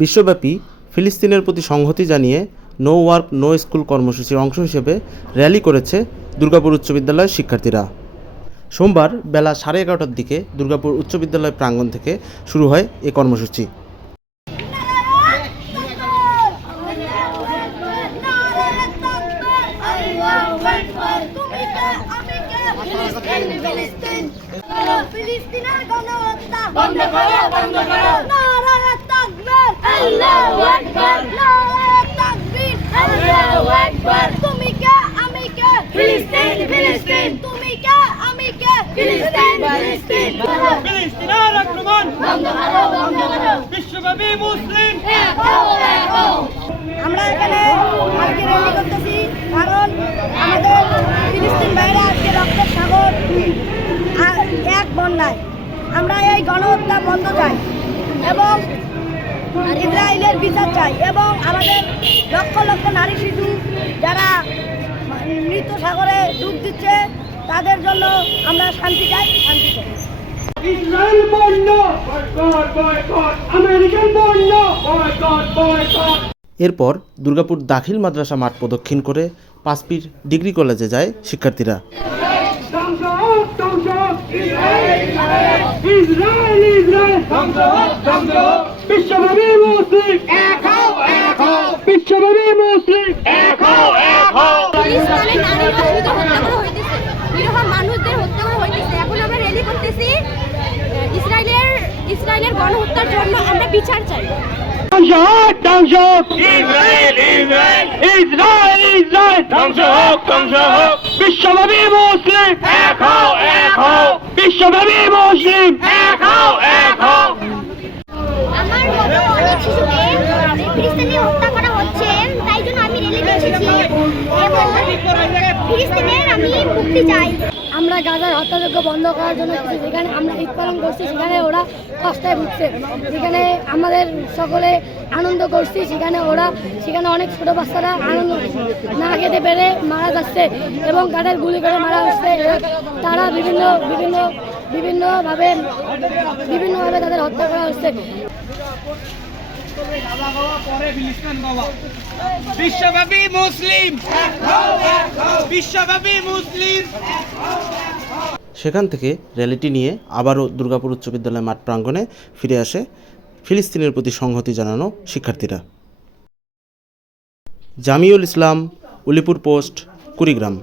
বিশ্বব্যাপী ফিলিস্তিনের প্রতি সংহতি জানিয়ে নো ওয়ার্ক নো স্কুল কর্মসূচির অংশ হিসেবে র্যালি করেছে দুর্গাপুর উচ্চ বিদ্যালয়ের শিক্ষার্থীরা। সোমবার বেলা সাড়ে এগারোটার দিকে দুর্গাপুর উচ্চ বিদ্যালয় প্রাঙ্গণ থেকে শুরু হয় এ কর্মসূচি। ফিলিস্তিনের গণহত্যা। বন্ধ করো, বন্ধ করো। আল্লাহু আকবার। নারায়ে তাকবীর আল্লাহু আকবার। তুমি কে আমি কে ফিলিস্তিন, ফিলিস্তিন। তুমি কে আমি কে ফিলিস্তিন, ফিলিস্তিন। ফিলিস্তিনের আক্রমণ বন্ধ করো, বন্ধ করো। বিশ্বব্যাপী মুসলিম এক হও, এক হও। আমরা এখানে আজকে র্যালি করতেছি কারণ আমাদের ফিলিস্তিন বাইরে আজকে রক্তের সাগর এক বন্যায় আমরা এই গণহত্যা বন্ধ চাই এবং ইসরায়েলের বিচার চাই এবং আমাদের লক্ষ লক্ষ নারী শিশু যারা মৃত সাগরে ডুব দিচ্ছে তাদের জন্য আমরা শান্তি চাই শান্তি চাই। ইসরায়েল বন্ধ। বয়কট বয়কট আমেরিকান বন্ধ। এরপর দুর্গাপুর দাখিল মাদ্রাসা মাঠ প্রদক্ষিণ করে পাঁচপির ডিগ্রি কলেজে যায় শিক্ষার্থীরা। ইসরায়েল ইসরায়েল হোক বিশ্বব্যাপী মুসলিম। এক হও এক হও বিশ্বব্যাপী মুসলিম। এক হও এক হও ফিলিস্তিনে নারী হত্যা করা হইতেছে। নিরীহ মানুষদের হত্যা করা হইতেছে। এখন আমরা র্যালি করতেছি। ইসরায়েলের ইসরায়েলের গণহত্যার জন্য আমরা বিচার চাই। ধ্বংস হোক ধ্বংস হোক। Israel Israel. Israel Israel. ধ্বংস হোক ধ্বংস হোক। বিশ্বব্যাপী মুসলিম। এক হও এক হও। বিশ্বব্যাপী মুসলিম। এক হও এক হও আমার মতো অনেক শিশুকে ফিলিস্তিনে হত্যা করা হচ্ছে। তাই জন্য আমি এবং ফিলিস্তিনের আমি মুক্তি চাই। আমরা গাজার হত্যাযজ্ঞ বন্ধ করার জন্য। যেখানে আমরা ঈদ পালন করছি, সেখানে ওরা কষ্টে ভুগছে। যেখানে আমাদের সকলে আনন্দ করছি, সেখানে ওরা, সেখানে অনেক ছোটো বাচ্চারা আনন্দ না খেতে পেরে মারা যাচ্ছে এবং কাঠের গুলি করে মারা হচ্ছে। তারা বিভিন্ন বিভিন্ন, বিভিন্নভাবে বিভিন্নভাবে তাদের হত্যা করা হচ্ছে। বিশ্বব্যাপী মুসলিম। বিশ্বব্যাপী মুসলিম। সেখান থেকে র্যালিটি নিয়ে আবারও দুর্গাপুর উচ্চ বিদ্যালয় মাঠ প্রাঙ্গণে ফিরে আসে ফিলিস্তিনের প্রতি সংহতি জানানো শিক্ষার্থীরা। জামিউল ইসলাম, উলিপুর পোস্ট, কুড়িগ্রাম।